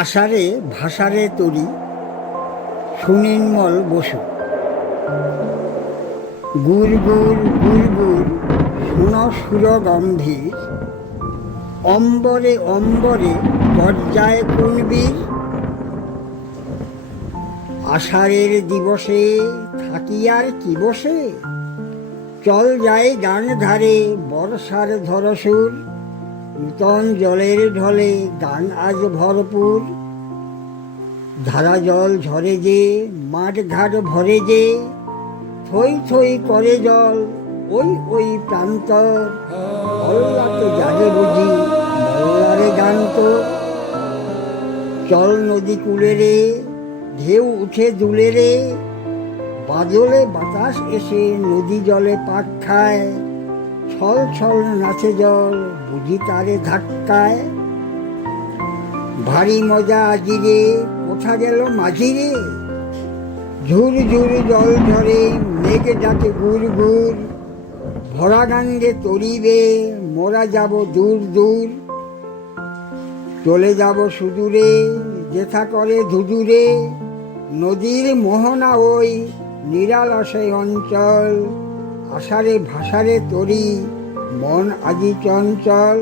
আষাঢ়ে ভাষারে তরি, সুনির্মল বসু। গুড় গুড় গুড় গুড় শুন সুর গম্ভীর, অম্বরে অম্বরে পর্যায় কুলবীর আষাঢ়ের দিবসে থাকি আর কি বসে? চল যায় গান ধারে বর্ষার ধরসুর। নূতন জলের ঢলে গান আজ ভরপুর। ধারা জল ঝরে যে, মাঠ ঘাট ভরে যে, থই থই করে জল ওই ওই প্রান্তর। অল্লাতে জাগে বুঝি মল্লারে গান তো। চল নদী কূলে রে, ঢেউ উঠে দুলে রে। বাদলে বাতাস এসে নদী জলে পাক খায়। ছল ছল নাচে জল, বুঝি তারে ধাক্কায়। ভারী মজা আজি রে কোথা গেল মাঝিরে? ঝুর ঝুর জল ঝরে, মেঘ ডাকে গুড় গুড় ভরা গাঙ্গে তরিবে, মোরা যাব দূর দূর। চলে যাব সুদূরে, যেথা করে ধুদুরে। নদীর মোহনা ওই নিরালসে অঞ্চল। আষাঢ়ে ভাষারে তরি মন আজি চঞ্চল।